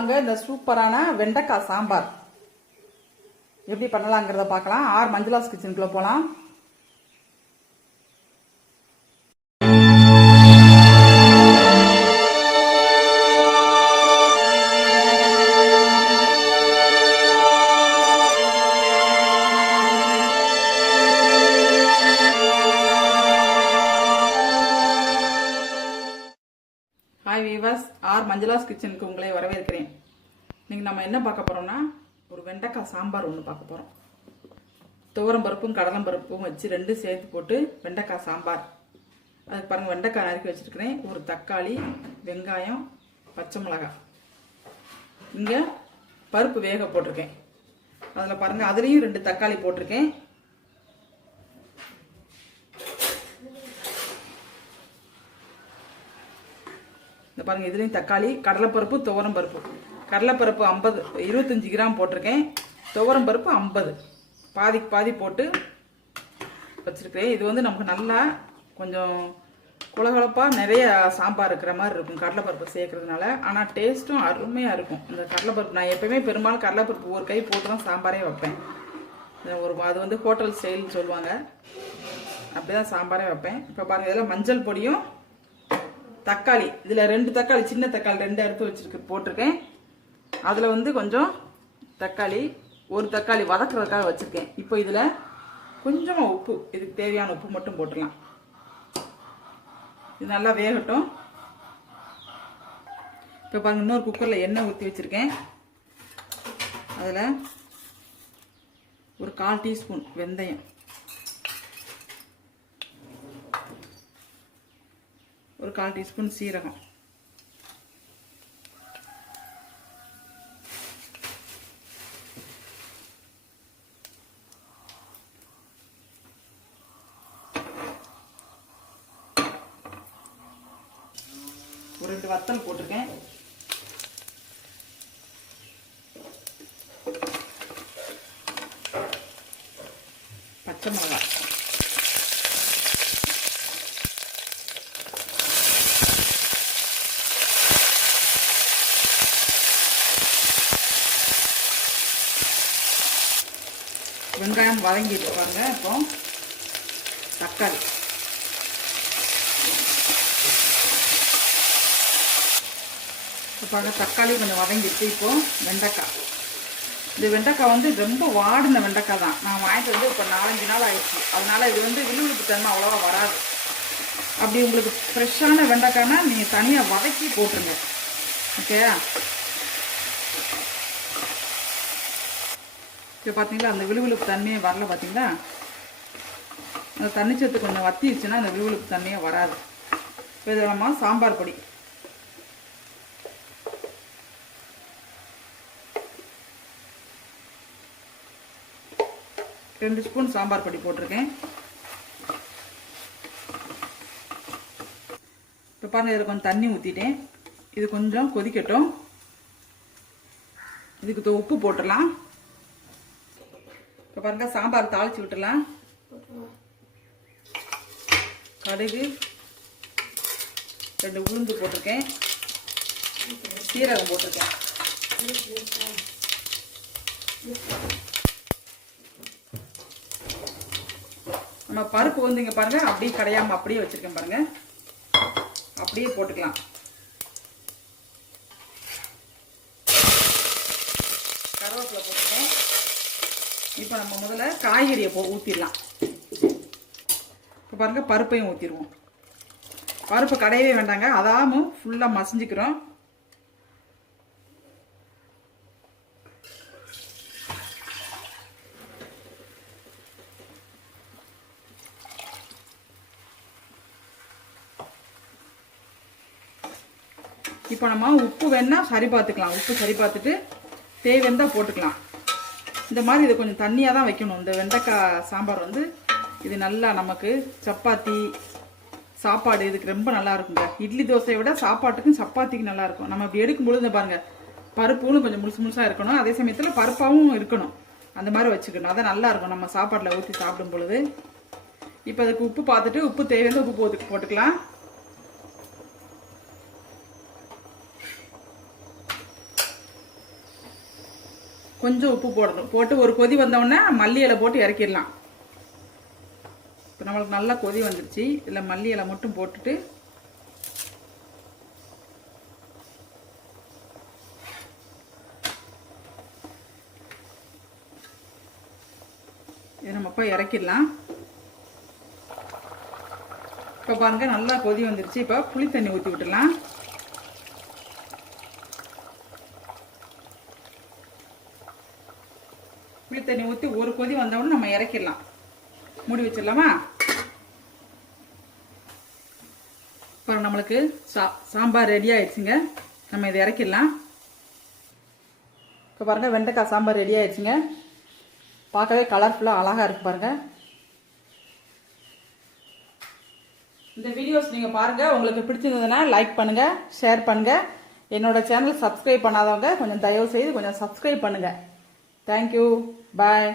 வாங்க இந்த சூப்பரான வெண்டைக்காய் சாம்பார் எப்படி பண்ணலாங்கிறத பார்க்கலாம். ஆர் மஞ்சுளாஸ் கிச்சனுக்குள்ள போகலாம். ஹாய் வீவர்ஸ், ஆர் மஞ்சுளாஸ் கிச்சனுக்கு உங்களை வரவேற்கிறேன். இன்னைக்கு நம்ம என்ன பார்க்க போறோம்னா ஒரு வெண்டைக்காய் சாம்பார் ஒன்று பார்க்க போறோம். துவரம் பருப்பும் கடலம் பருப்பும் வச்சு ரெண்டும் சேர்த்து போட்டு வெண்டைக்காய் சாம்பார். அதுக்கு பாருங்க, வெண்டைக்காய் நறுக்கி வச்சிருக்கிறேன், ஒரு தக்காளி, வெங்காயம், பச்சை மிளகாய். இங்க பருப்பு வேக போட்டிருக்கேன். அதில் பாருங்க, அதுலேயும் 2 தக்காளி போட்டிருக்கேன். பாருங்க, இதுலயும் தக்காளி, கடலைப்பருப்பு, துவரம் பருப்பு. கடலைப்பருப்பு 25 கிராம் போட்டிருக்கேன், துவரம் பருப்பு 50, பாதிக்கு பாதி போட்டு வச்சிருக்கேன். இது வந்து நமக்கு நல்லா கொஞ்சம் குளகுளப்பா நிறைய சாம்பார் இருக்கிற மாதிரி இருக்கும் கடலைப்பருப்பு சேர்க்கறதுனால. ஆனால் டேஸ்ட்டும் அருமையாக இருக்கும். இந்த கடலைப்பருப்பு நான் எப்பயுமே பெரும்பாலும் கடலைப்பருப்பு ஒரு கை போட்டு தான் சாம்பாரே வைப்பேன். அது வந்து ஹோட்டல் ஸ்டைல்னு சொல்லுவாங்க, அப்படிதான் சாம்பாரே வைப்பேன். இப்போ பாருங்க, இதெல்லாம் மஞ்சள் பொடியும் தக்காளி, இதில் 2 தக்காளி, சின்ன தக்காளி 2 எடுத்து போட்டிருக்கேன். அதில் வந்து கொஞ்சம் தக்காளி, ஒரு தக்காளி வதக்குறதுக்காக வச்சுருக்கேன். இப்போ இதில் கொஞ்சமாக உப்பு, இதுக்கு தேவையான உப்பு மட்டும் போட்டுடலாம். இது நல்லா வேகட்டும். இப்போ பாருங்க, இன்னொரு குக்கரில் எண்ணெய் ஊற்றி வச்சுருக்கேன். அதில் ஒரு 1/4 டீஸ்பூன் வெந்தயம், ஒரு 1/4 டீஸ்பூன் சீரகம், ஒரு 2 வத்தல் போட்டிருக்கேன். பச்சை மிளகாய், வெங்காயம் வதங்கி இருப்பாங்க. இப்போ தக்காளி, இப்போ தக்காளி கொஞ்சம் வதங்கிட்டு இப்போ வெண்டைக்காய். இந்த வெண்டைக்காய் வந்து ரொம்ப வாடின வெண்டைக்காய் தான். நான் வாங்கிட்டு வந்து இப்போ 4-5 நாள் ஆயிடுச்சு. அதனால இது வந்து விழுவிழுப்பு தன்மை அவ்வளோவா வராது. அப்படி உங்களுக்கு ஃப்ரெஷ்ஷான வெண்டைக்காய்னா நீங்கள் தனியாக வதக்கி போட்டுருங்க, ஓகேயா? இப்போ பார்த்தீங்களா, அந்த விழுவிழுப்பு தண்ணியே வரல. பார்த்தீங்களா, அந்த தண்ணிச்சத்து கொஞ்சம் வத்திடுச்சுன்னா அந்த விழுவிழுப்பு தண்ணியே வராது. இப்போ இதில் நம்ம சாம்பார் பொடி, ரெண்டு ஸ்பூன் சாம்பார் பொடி போட்டிருக்கேன். இப்போ பாருங்கள், இதில் கொஞ்சம் தண்ணி ஊற்றிட்டேன். இது கொஞ்சம் கொதிக்கட்டும். இதுக்கு உப்பு போட்டுடலாம். இப்போ பாருங்க, சாம்பார் தாளிச்சு விட்டுலாம். கடுகு, 2 உளுந்து போட்டிருக்கேன், சீரகம் போட்டிருக்கேன். நம்ம பருப்பு வந்து இங்கே பாருங்க, அப்படியே கடையாமல் அப்படியே வச்சிருக்கேன் பாருங்க, அப்படியே போட்டுக்கலாம். கருவேப்பிலை போட்டுருக்கேன். இப்போ நம்ம முதல்ல காய்கறியை ஊற்றிடலாம். இப்போ பாருங்க, பருப்பையும் ஊற்றிடுவோம். பருப்பு கடையவே வேண்டாங்க, அதாமும் ஃபுல்லாக மசிஞ்சுக்கிறோம். இப்போ நம்ம உப்பு வேணா சரி பார்த்துக்கலாம். உப்பு சரி பார்த்துட்டு தேவைன்னா போட்டுக்கலாம். இந்த மாதிரி இதை கொஞ்சம் தண்ணியாக தான் வைக்கணும். இந்த வெண்டைக்காய் சாம்பார் வந்து இது நல்லா நமக்கு சப்பாத்தி, சாப்பாடு இதுக்கு ரொம்ப நல்லா இருக்குங்க. இட்லி தோசையை விட சாப்பாட்டுக்கும் சப்பாத்திக்கு நல்லா இருக்கும். நம்ம இப்படி எடுக்கும் பொழுது பாருங்க, பருப்புன்னு கொஞ்சம் முழுசாக இருக்கணும், அதே சமயத்தில் பருப்பாகவும் இருக்கணும். அந்த மாதிரி வச்சுக்கணும், அதான் நல்லா இருக்கும் நம்ம சாப்பாட்டில் ஊற்றி சாப்பிடும் பொழுது. இப்போ அதுக்கு உப்பு பார்த்துட்டு உப்பு தேவையான உப்பு போட்டுக்கலாம். கொஞ்சம் உப்பு போடணும். போட்டு ஒரு கொதி வந்தோடனே மல்லி இலை போட்டு இறக்கிடலாம். இப்போ நம்மளுக்கு நல்லா கொதி வந்துருச்சு. இதில் மல்லி இலை மட்டும் போட்டுட்டு இதை நம்ம இப்போ இறக்கிடலாம். இப்போ பாருங்க நல்லா கொதி வந்துருச்சு. இப்போ புளி தண்ணி ஊற்றி விட்டுடலாம். புளி தண்ணி ஊற்றி ஒரு கொதி வந்தவுடனே நம்ம இறக்கிடலாம். மூடி வச்சிடலாமா? இப்போ நம்மளுக்கு சாம்பார் ரெடி ஆயிடுச்சுங்க. நம்ம இதை இறக்கிடலாம். இப்போ பாருங்க வெண்டைக்காய் சாம்பார் ரெடி ஆயிடுச்சுங்க. பார்க்கவே கலர்ஃபுல்லாக அழகாக இருக்கு பாருங்க. இந்த வீடியோஸ் நீங்கள் பாருங்கள். உங்களுக்கு பிடிச்சிருந்ததுன்னா லைக் பண்ணுங்கள், ஷேர் பண்ணுங்கள். என்னோட சேனல் சப்ஸ்கிரைப் பண்ணாதவங்க கொஞ்சம் தயவு செய்து கொஞ்சம் சப்ஸ்கிரைப் பண்ணுங்கள். தேங்க்யூ. பாய்.